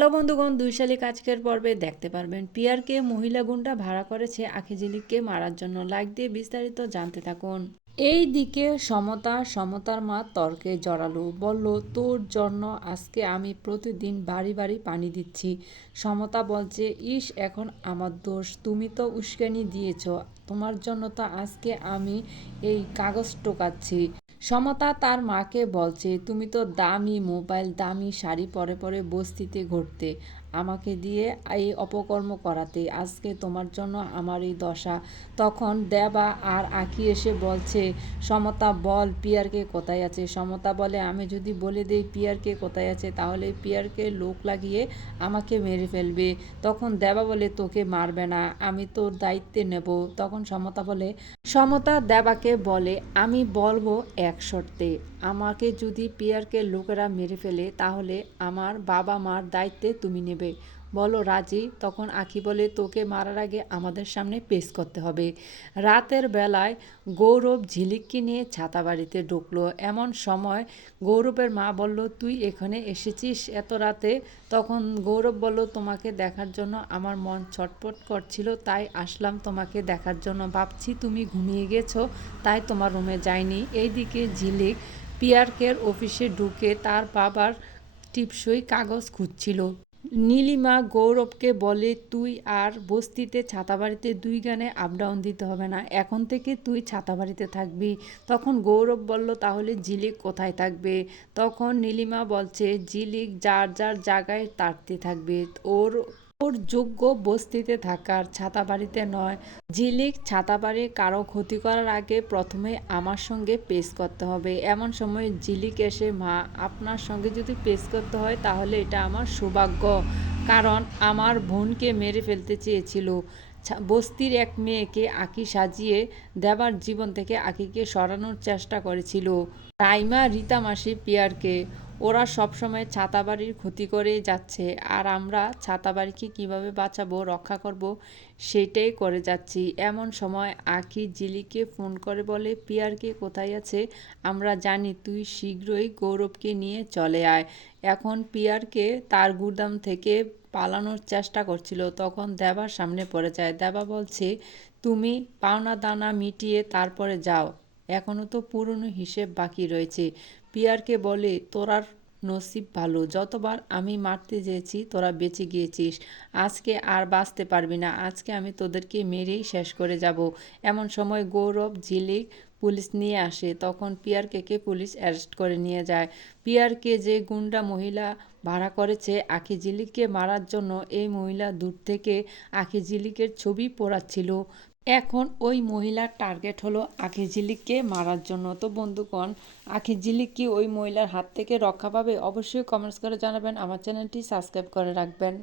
Hello বন্ধুগণ, ২ শালিক আজকের পর্বে দেখতে পারবেন পিয়ারকে মহিলা গুন্ডা ভাড়া করেছে আখিজিলিককে মারার জন্য। লাইক দিয়ে বিস্তারিত জানতে থাকুন। এই দিকে সমতার মা তর্কে জড়ালো, বলল তোর জন্য আজকে আমি প্রতিদিন বাড়ি বাড়ি পানি দিচ্ছি। সমতা বলছে ইস এখন আমার দোষ, তুমি তো উস্কানি দিয়েছ, তোমার জন্য তো আজকে আমি এই কাগজ টোকাচ্ছি। সমতা তার মাকে বলছে তুমি তো দামি মোবাইল দামি শাড়ি পরে পরে বস্তিতে ঘুরতে, আমাকে দিয়ে এই অপকর্ম করাতে, আজকে তোমার জন্য আমার এই দশা। তখন দেবা আর আঁকি এসে বলছে সমতা বল পিয়ারকে কোথায় আছে। সমতা বলে আমি যদি বলে দিই পিয়ারকে কোথায় আছে তাহলে পিয়ারকে লোক লাগিয়ে আমাকে মেরে ফেলবে। তখন দেবা বলে তোকে মারবে না, আমি তোর দায়িত্বে নেব। তখন সমতা দেবাকে বলে আমি বলবো এক শর্তে, আমাকে যদি পিয়ারকে লোকেরা মেরে ফেলে তাহলে আমার বাবা মার দায়িত্বে তুমি নেবে, বলো রাজি। তখন আখি বলে তোকে মারার আগে আমাদের সামনে পেশ করতে হবে। রাতের বেলায় গৌরব ঝিলিককে নিয়ে ছাতা বাড়িতে ঢুকলো। এমন সময় গৌরবের মা বলল তুই এখানে এসেছিস এত রাতে। তখন গৌরব বলল তোমাকে দেখার জন্য আমার মন ছটফট করছিল, তাই আসলাম তোমাকে দেখার জন্য। ভাবছি তুমি ঘুমিয়ে গেছো তাই তোমার রুমে যাইনি। এইদিকে ঝিলিক পিয়ারকের অফিসে ঢুকে তার বাবার টিপসই কাগজ খুঁজছিল। নীলিমা গৌরবকে বলে তুই আর বস্তিতে ছাতাবাড়িতে 2 গানে আপ ডাউন দিতে হবে না, এখন থেকে তুই ছাতাবাড়িতে থাকবি। তখন গৌরব বলল তাহলে ঝিলিক কোথায় থাকবে। তখন নীলিমা বলছে ঝিলিক যার যার জায়গায় তাড়তে থাকবে, ওর ওর যোগ্য বস্তিতে থাকার, ছাতাবাড়িতে নয়। ঝিলিক ছাতাবাড়ির কারো ক্ষতি করার আগে প্রথমে আমার সঙ্গে পেশ করতে হবে। এমন সময় ঝিলিক এসে মা আপনার সঙ্গে যদি পেশ করতে হয় তাহলে এটা আমার সৌভাগ্য, কারণ আমার বোনকে মেরে ফেলতে চেয়েছিল। বস্তির এক মেয়েকে আঁকি সাজিয়ে দেবার জীবন থেকে আঁকিকে সরানোর চেষ্টা করেছিল রাইমা রীতা মাসি পিয়ারকে। ওরা সবসময় ছাতাবাড়ির ক্ষতি করেই যাচ্ছে, আর আমরা ছাতাবাড়িকে কিভাবে বাঁচাবো রক্ষা করব সেটাই করে যাচ্ছি। এমন সময় আঁকি ঝিলিককে ফোন করে বলে পিয়ারকে কোথায় আছে আমরা জানি, তুই শীঘ্রই গৌরবকে নিয়ে চলে আয়। এখন পিয়ারকে তার গুদাম থেকে পালানোর চেষ্টা করছিল, তখন দেবার সামনে পড়ে যায়। দেবা বলছে তুমি পাওনা দানা মিটিয়ে তারপরে যাও, এখনও তো পুরনো হিসেব বাকি রয়েছে। পিয়ারকে বলে তোরার নসিব ভালো, যতবার আমি মারতে চেয়েছি তোরা বেঁচে গিয়েছিস, আজকে আর বাঁচতে পারবি না, আজকে আমি তোদেরকে মেরেই শেষ করে যাব। এমন সময় গৌরব ঝিলিক পুলিশ নিয়ে আসে, তখন পিয়ারকে পুলিশ অ্যারেস্ট করে নিয়ে যায়। পিয়ারকে যে গুন্ডা মহিলা ভাড়া করেছে আঁকি ঝিলিককে মারার জন্য, এই মহিলা দূর থেকে আঁকি ঝিলিকের ছবি পোড়াচ্ছিল। এখন ওই মহিলার টার্গেট হলো আঁখি ঝিলিককে মারার জন্য। তো বন্ধুগণ, আঁখি ঝিলিক কি ওই মহিলার হাত থেকে রক্ষা পাবে? অবশ্যই কমেন্টস করে জানাবেন। আমার চ্যানেলটি সাবস্ক্রাইব করে রাখবেন।